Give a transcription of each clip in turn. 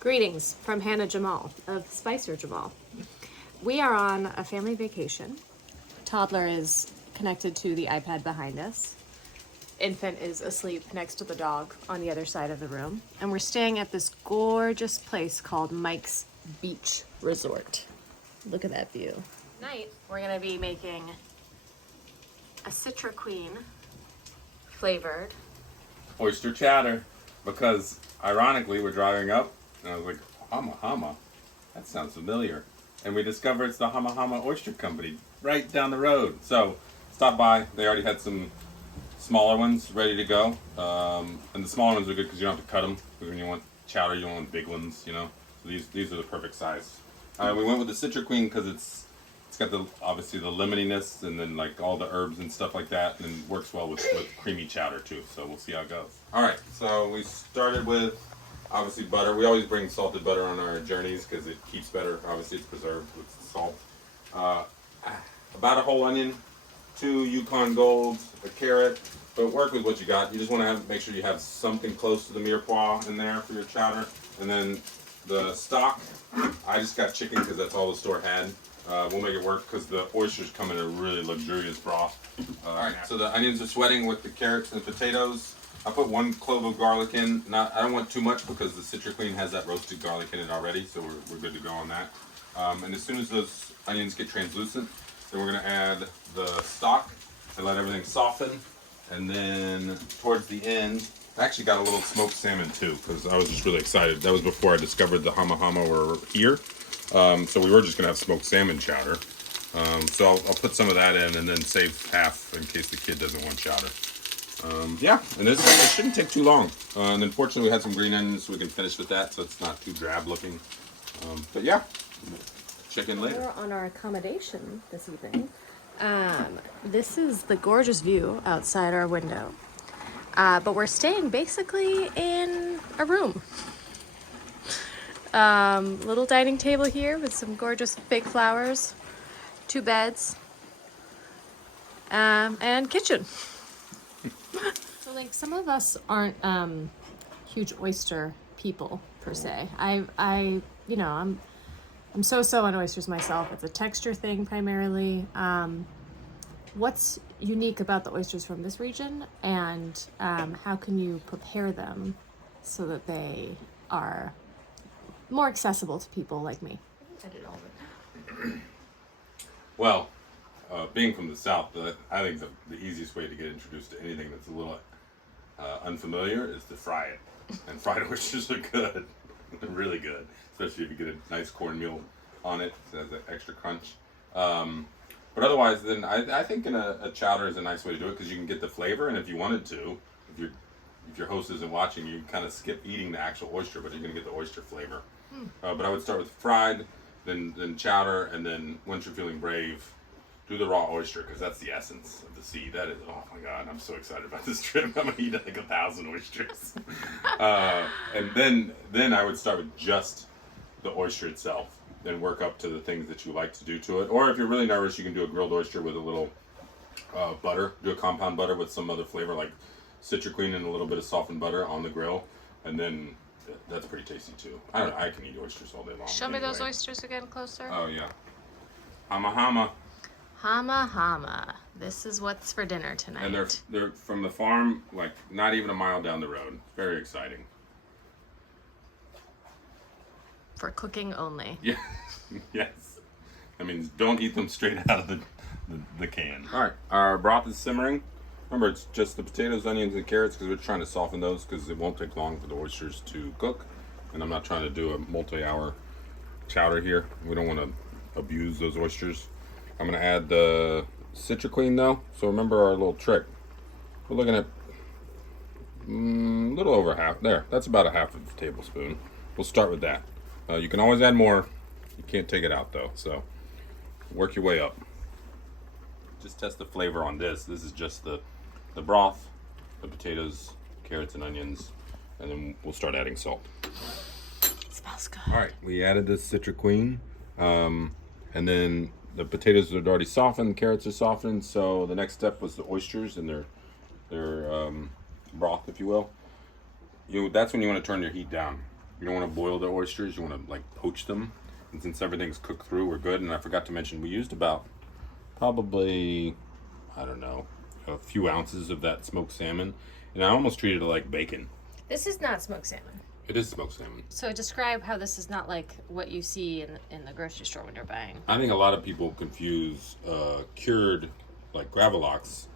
Greetings from Hannah Jamal of Spicer Jamal. We are on a family vacation. Toddler is connected to the iPad behind us. Infant is asleep next to the dog on the other side of the room. And we're staying at this gorgeous place called Mike's Beach Resort. Look at that view. Tonight, we're gonna be making a Citra Queen flavored oyster chowder, because ironically we're driving up and I was like, Hama Hama, that sounds familiar, and we discovered it's the Hama Hama Oyster Company right down the road. So stop by. They already had some smaller ones ready to go, and the smaller ones are good because you don't have to cut them, because when you want chowder you don't want big ones, you know. So these are the perfect size. We went with the Citra Queen because it's got the obviously the lemoniness and then like all the herbs and stuff like that, and works well with creamy chowder too. So we'll see how it goes. All right, so we started with obviously butter. We always bring salted butter on our journeys because it keeps better. Obviously it's preserved with salt. About a whole onion, 2 Yukon Golds, a carrot, but work with what you got. You just want to make sure you have something close to the mirepoix in there for your chowder. And then the stock, I just got chicken because that's all the store had. We'll make it work because the oysters come in a really luxurious broth. Alright, so the onions are sweating with the carrots and the potatoes. I put 1 clove of garlic in. I don't want too much because the Citra Queen has that roasted garlic in it already, so we're good to go on that. And as soon as those onions get translucent, then we're going to add the stock and let everything soften. And then towards the end, I actually got a little smoked salmon too, because I was just really excited. That was before I discovered the Hama Hama were here. So we were just gonna have smoked salmon chowder. So I'll put some of that in and then save half in case the kid doesn't want chowder. Yeah, and this it shouldn't take too long. And then fortunately we had some green onions, so we can finish with that, so it's not too drab looking. But yeah, check in later. We're on our accommodation this evening. This is the gorgeous view outside our window. But we're staying basically in a room. Little dining table here with some gorgeous fake flowers, 2 beds, and kitchen. So like some of us aren't huge oyster people per se. I'm so on oysters myself. It's a texture thing primarily. What's unique about the oysters from this region, and how can you prepare them so that they are more accessible to people like me? I did all of it. Well, being from the South, I think the easiest way to get introduced to anything that's a little unfamiliar is to fry it. And fried oysters are good. They're really good, especially if you get a nice cornmeal on it. It has that extra crunch. But otherwise, then I think in a chowder is a nice way to do it because you can get the flavor, and if you wanted to, if your host isn't watching, you kind of skip eating the actual oyster, but you're going to get the oyster flavor. But I would start with fried, then chowder, and then once you're feeling brave, do the raw oyster because that's the essence of the sea. That is, oh my God, I'm so excited about this trip. I'm going to eat like 1,000 oysters. And then I would start with just the oyster itself. Then work up to the things that you like to do to it. Or if you're really nervous, you can do a grilled oyster with a little butter. Do a compound butter with some other flavor like Citra Queen and a little bit of softened butter on the grill. And then that's pretty tasty too. I don't know, I can eat oysters all day long. Show me those oysters again closer. Oh yeah. Hama Hama. Hama Hama. This is what's for dinner tonight. And they're from the farm, like not even a mile down the road. Very exciting. For cooking only. Yeah. Yes. That means don't eat them straight out of the can. All right, our broth is simmering. Remember, it's just the potatoes, onions, and carrots because we're trying to soften those because it won't take long for the oysters to cook. And I'm not trying to do a multi-hour chowder here. We don't want to abuse those oysters. I'm going to add the Citra Queen though. So remember our little trick. We're looking at a little over half. There, that's about a half of a tablespoon. We'll start with that. You can always add more. You can't take it out though, so work your way up. Just test the flavor on this. This is just the broth, the potatoes, carrots, and onions, and then we'll start adding salt. It smells good. All right, we added the Citra Queen, and then the potatoes are already softened, the carrots are softened, so the next step was the oysters and their broth, if you will. That's when you want to turn your heat down. You don't want to boil the oysters. You want to like poach them. And since everything's cooked through, we're good. And I forgot to mention, we used about probably, I don't know, a few ounces of that smoked salmon. And I almost treated it like bacon. This is not smoked salmon. It is smoked salmon. So describe how this is not like what you see in the grocery store when you're buying. I think a lot of people confuse cured, like gravlax,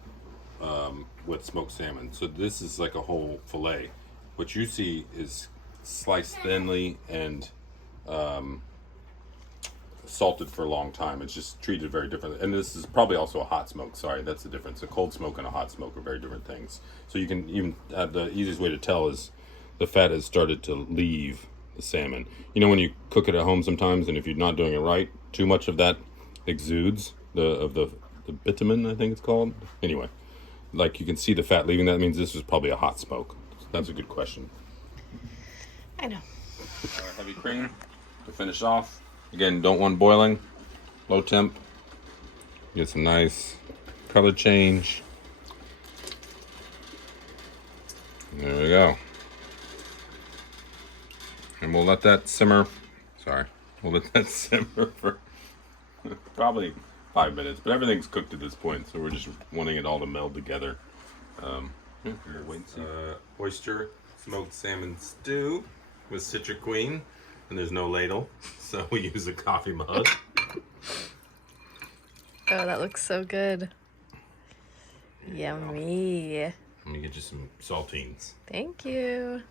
with smoked salmon. So this is like a whole fillet. What you see is sliced thinly and salted for a long time. It's just treated very differently. And this is probably also a hot smoke. Sorry, that's the difference. A cold smoke and a hot smoke are very different things. So you can even, the easiest way to tell is the fat has started to leave the salmon. You know when you cook it at home sometimes, and if you're not doing it right, too much of that exudes, the bitumen, I think it's called. Anyway, like you can see the fat leaving. That means this is probably a hot smoke. That's a good question. I know. Heavy cream to finish off. Again, don't want boiling. Low temp. Get some nice color change. There we go. And we'll let that simmer. Sorry. We'll let that simmer for probably 5 minutes. But everything's cooked at this point, so we're just wanting it all to meld together. Wait and see. Oyster smoked salmon stew with Citric Queen. And there's no ladle, so we use a coffee mug. Oh, that looks so good. Yummy. Let me get you some saltines. Thank you.